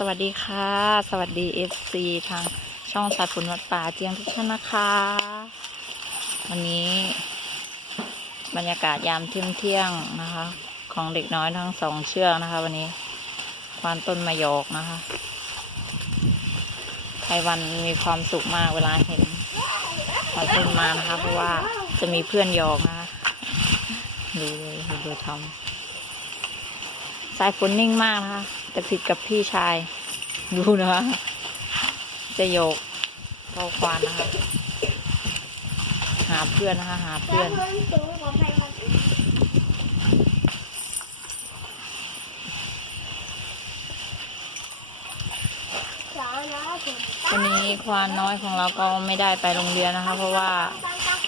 สวัสดีค่ะ สวัสดี FC ทางช่องสายฝนวัดป่าเจียงทุกท่านนะคะ วันนี้ บรรยากาศยามเที่ยงเที่ยงนะคะ ของเด็กน้อยทั้งสองเชือกนะคะ วันนี้ควานต้นมะยอกนะคะไทยวันมีความสุขมากเวลาเห็นควานต้นมานะคะ เพราะว่าจะมีเพื่อนยอกนะคะดูเลยดูทำสายฝนนิ่งมากนะคะ แต่ผิดกับพี่ชาย ดูนะคะจะโยกเท้าควานนะคะ หาเพื่อนนะคะ หาเพื่อนสูงกว่าไพวันสาวนะผมวันนี้ควานน้อยของเราก็ไม่ได้ไปโรงเรียนนะคะ เพราะว่า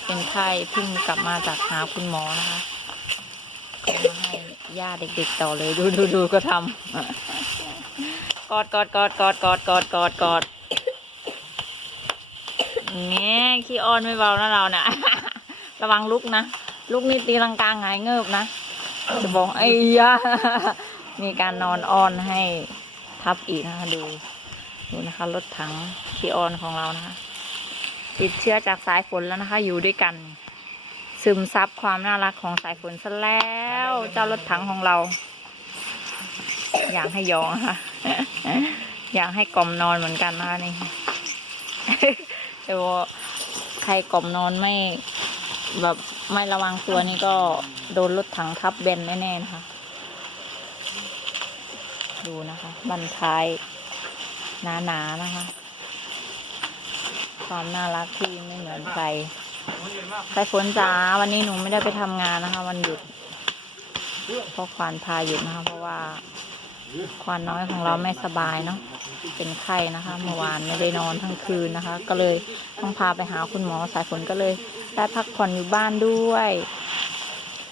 เป็นไข้เพิ่งกลับมาจากหาคุณหมอนะคะก็มาให้ย่าเด็ก ๆ ต่อเลยดูดูดูก็ทำกอดกอดกอดกอดกอดกอดกอดกอดเงี้ยขี้อ้อนไม่เบานะเราเนี่ยระวังลุกนะลุกนี่ตีลังกาหงายเงิบนะจะบอกไอ้ยามีการนอนอ้อนให้ทับอีกนะคะดูดูนะคะรถถังขี้อ้อนของเรานะคะติดเชื้อจากสายฝนแล้วนะคะ อยู่ด้วยกัน ซึมซับความน่ารักของสายฝนซะแล้ว เจ้ารถถังของเรา อยากให้ยองนะคะอยากให้กล่อมนอนเหมือนกันนะคะนี่แต่ว่าใครกล่อมนอนไม่แบบไม่ระวังตัวนี่ก็โดนรถถังทับเบนแน่ๆนะคะ ดูนะคะบันท้ายหนาๆนะคะ ความน่ารักที่ไม่เหมือนใคร สายฝนจ๋าวันนี้หนูไม่ได้ไปทำงานนะคะวันหยุดเพราะควานพาหยุดนะคะเพราะว่าควานน้อยของเราไม่สบายเนาะเป็นไข้นะคะเมื่อวานไม่ได้นอนทั้งคืนนะคะ ก็เลยต้องพาไปหาคุณหมอสายฝนก็เลย ได้พักผ่อนอยู่บ้านด้วย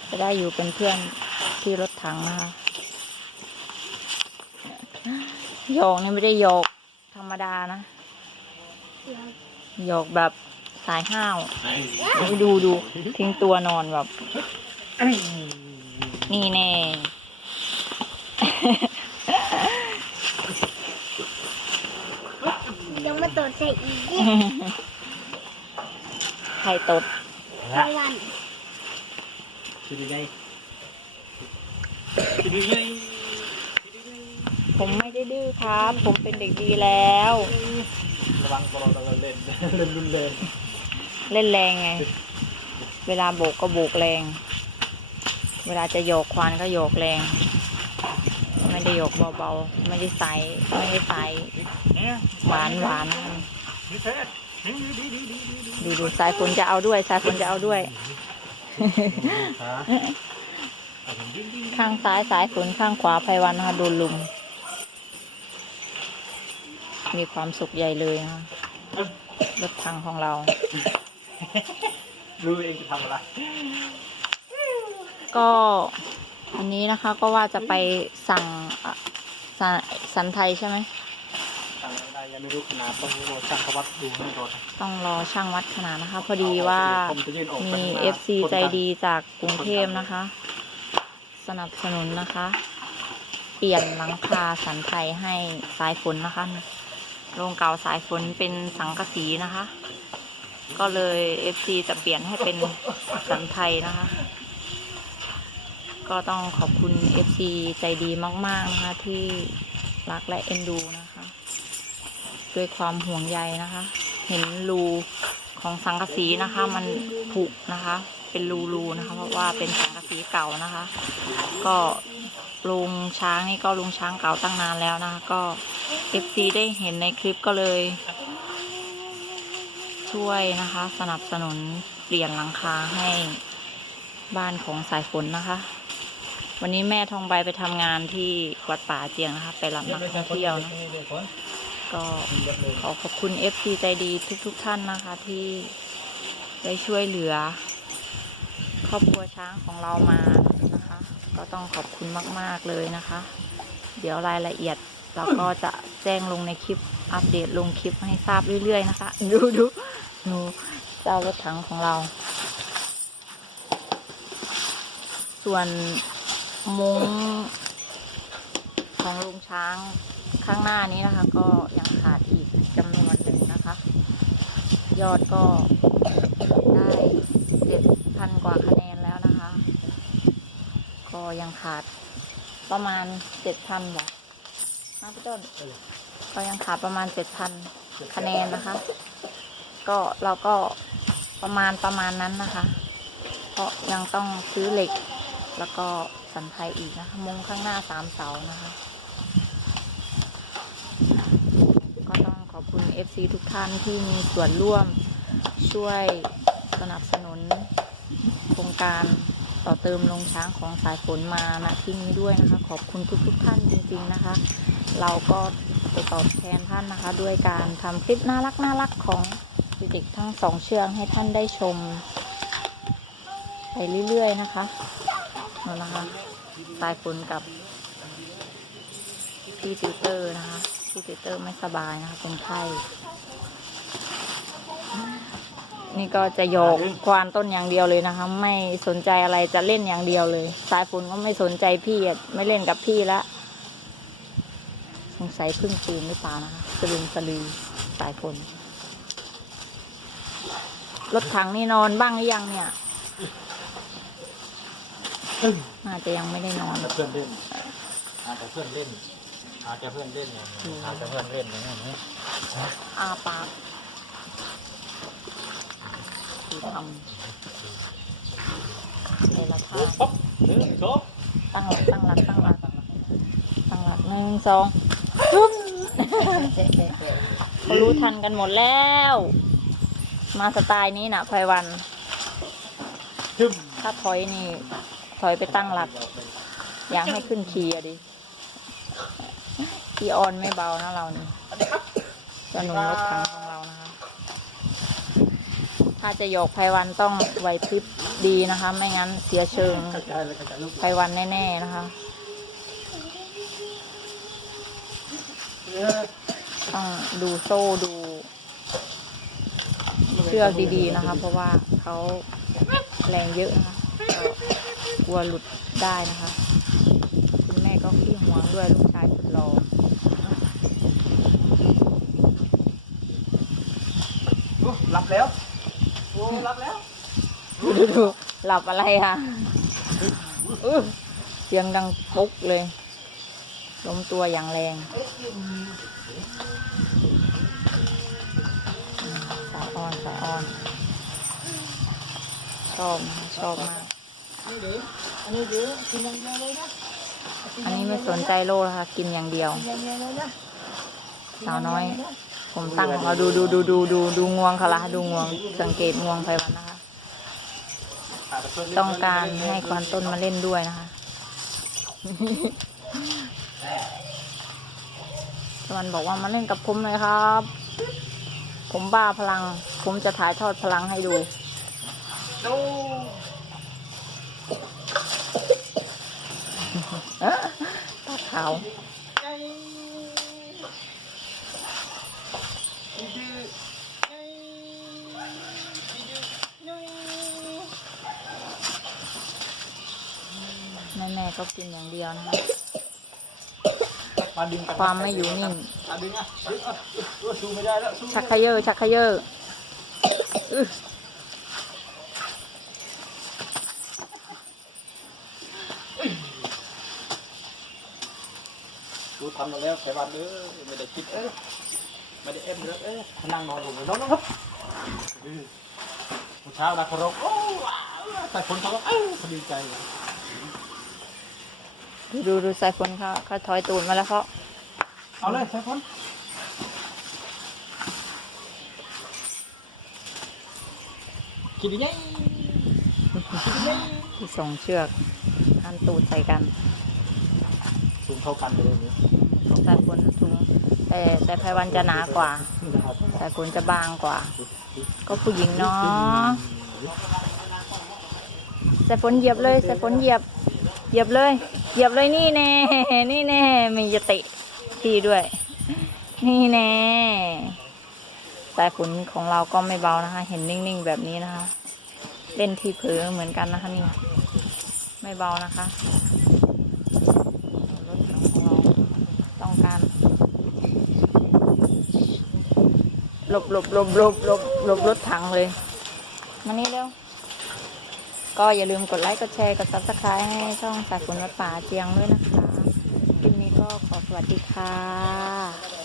จะได้อยู่เป็นเพื่อนที่รถถังนะคะโยกนี่ไม่ได้โยกธรรมดานะโยกแบบ สายห้าวดูดูทิ้งตัวนอนแบบ นี่แน่ ยังมาตรวจใส่อีกยี่ไข่ตดไพวันคิดยังไงคิดยังไงผมไม่ได้ดื้อครับ ผมเป็นเด็กดีแล้ว ระวังตัวเราเล่นเล่นรุนแรง เล่นแรงไง เวลาโบกก็โบกแรง เวลาจะโยกควานก็โยกแรง ไม่ได้โยกเบาๆ ไม่ได้ใสไม่ได้ใส่หวานหวานนี่เท่ดีดีดีดีดีดีดูดูสายฝนจะเอาด้วย สายฝนจะเอาด้วย ข้างซ้ายสายฝนข้างขวาไพวันนะคะโดนลุม มีความสุขใหญ่เลยนะคะรถทางของเรา รู้เองจะทำอะไร ก็อันนี้นะคะก็ว่าจะไปสั่งอะสะสันไทยใช่ไหม สั่งอะไรยังไม่รู้ขนาดต้องรอช่างเขาวัดดูให้รถ ต้องรอช่างวัดขนาดนะคะ พอดีว่าผมจะยื่นออกไปมี ข้างหน้า FC ใจดีจากกรุงเทพนะคะ สนับสนุนนะคะ เปลี่ยนหลังคาสันไทยให้สายฝนนะคะโรงเก่าสายฝนเป็นสังกะสีนะคะ ก็เลย FC จะเปลี่ยนให้เป็นสันไทยนะคะ ก็ต้องขอบคุณ FC ใจดีมาก ๆ นะคะ ที่รักและเอ็นดูนะคะ ด้วยความห่วงใยนะคะ เห็นรูของสังกะสีนะคะ มันผุนะคะ เป็นรูๆนะคะ เพราะว่าเป็นสังกะสีเก่านะคะ ก็ลุงช้างนี่ก็ลุงช้างเก่าตั้งนานแล้วนะคะ ก็เอฟซีได้เห็นในคลิปก็เลย ช่วยนะคะ สนับสนุนเปลี่ยนหลังคาให้บ้านของสายฝนนะคะ วันนี้แม่ทองใบไปทำงานที่วัดป่าเจียงนะคะ ไปรับนักท่องเที่ยวนะก็ขอขอบคุณ FC ใจดีทุกๆทท่านนะคะที่ได้ช่วยเหลือ ครอบครัวช้างของเรามานะคะ ก็ต้องขอบคุณมาก ๆ เลยนะคะ เดี๋ยวรายละเอียดเราก็จะแจ้งลงในคลิปอัปเดตลงคลิปให้ทราบเรื่อย ๆ นะคะ ดูดู ดูเจ้ารถถังของเรา ส่วนมุ้งของลุงช้างข้างหน้านี้นะคะ ก็ยังขาดอีกจำนวนหนึ่งนะคะ ยอดก็ได้เจ็ดพันกว่าคะแนนแล้วนะคะ ก็ยังขาดประมาณเจ็ดพันหรอนะพี่ต้น ก็ยังขาดประมาณเจ็ดพันคะแนนนะคะ ก็เราก็ประมาณประมาณนั้นนะคะ เพราะยังต้องซื้อเหล็ก แล้วก็สันไทยอีกนะคะมุงข้างหน้าสามเสานะคะ ก็ต้องขอบคุณ FC ทุกท่านที่มีส่วนร่วมช่วยสนับสนุนโครงการต่อเติมลงช้างของสายฝนมาณที่นี้ด้วยนะคะ ขอบคุณทุกๆทท่านจริง ๆนะคะ เราก็ไปตอบแทนท่านนะคะ ด้วยการทำคลิปน่ารักน่ารักของ เด็กๆทั้งสองเชือกให้ท่านได้ชม ไปเรื่อยๆนะคะนั่นนะคะสายฝนกับพี่ติวเตอร์นะคะพี่ติวเตอร์ไม่สบายนะคะเป็นไข้นี่ก็จะโยกควานต้นอย่างเดียวเลยนะคะ ไม่สนใจอะไรจะเล่นอย่างเดียวเลย สายฝนก็ไม่สนใจพี่ไม่เล่นกับพี่ละสงสัยพึ่งตื่นหรือเปล่านะคะสลึมสลือสายฝน รถถังนี่นอนบ้างหรือยังเนี่ยน่าจะยังไม่ได้นอนเพื่อนเล่นอาจจะเพื่อนเล่นอาจจะเพื่อนเล่นอย่างนี้อาจจะเพื่อนเล่นอย่างนี้อาปากคือทำในละท่าปุ๊บหนึ่งสองตั้งหลักตั้งหลักตั้งหลักตั้งหลักหนึ่งสองฮึ่มเขารู้ทันกันหมดแล้ว มาสไตล์นี้นะไพวันทึมถ้าถอยนี่ ถอยไปตั้งหลัก อยากให้ขึ้นคีย์อะดิคีย์ออนไม่เบานะเรานี่สนุนรถถังของเรานะคะ ถ้าจะโยกไพวันต้องไหวพริบดีนะคะ ไม่งั้นเสียเชิงกระจายเลยกระจายลูกไพวันแน่ ๆ นะคะต้องดูโซ่ดูเชือกดีๆนะคะ เพราะว่าเขาแรงเยอะนะคะก็กลัวหลุดได้นะคะ คุณแม่ก็ขี้หวงด้วยลูกชายสุดหล่อรับแล้วโอ้รับแล้วดูดูดูหลับอะไรอะอื้อเสียงดังปุ๊กเลยล้มตัวอย่างแรง สายอ่อน ชอบชอบมาก อันนี้เดี๋ยวกินอย่างเดียวเลยนะอันนี้ไม่สนใจโลกนะคะกินอย่างเดียว อย่างเดียวเลยนะสาวน้อย ผมตั้งเราดูดูดูดูดูดูงวงเขาละดูงวงสังเกตงวงไพวันนะคะ ต้องการให้ควานต้นมาเล่นด้วยนะคะ ตะวันบอกว่ามาเล่นกับผมเลยครับ ผมบ้าพลัง ผมจะถ่ายทอดพลังให้ดู ตาขาวใจดื้อใจดื้อแม่แม่ๆก็กินอย่างเดียวนะคะ มาดึงกันความไม่อยู่นิ่งมาดึงอะดึงอะเออสู้ไม่ได้แล้วสู้ชักเขยอชักเขยออื้อดูทำมาแล้วไขวันเออไม่ได้คิดเออไม่ได้เอ็มเลยเออนั่งนอนอยู่นอนนะครับดื้อเช้านะเคารพโอ้ว้าวใส่ฝนเขาก็เอ้าพอดีใจเลย ดูดูดูสายฝนเขาเขาถอยตูดมาแล้วเขาเอาเลยใส่ฝนกินยังไงกินยังไงที่ส่งเชือกอันตูดใส่กันสูงเท่ากันเลยนี่ของสายฝนสูงแต่แต่ไพวันจะหนากว่าสายฝนจะบางกว่า ก็ผู้หญิงเนาะสายฝนเหยียบเลยสายฝนเหยียบ หยียบเลย เหยียบเลยนี่แน่ นี่แน่มีจะติพี่ด้วย นี่แน่แต่ฝนของเราก็ไม่เบานะคะ เห็นนิ่งๆแบบนี้นะคะ เล่นที่พื้นเหมือนกันนะคะนี่ ไม่เบานะคะ รถของเราต้องการหลบหลบหลบหลบหลบหลบรถถังเลย มานี่เร็ว ก็อย่าลืมกดไลค์กดแชร์กดซับสไครต์ให้ช่องสายฝนวัดป่าเจียงด้วยนะคะคลิปนี้ก็ขอสวัสดีค่ะ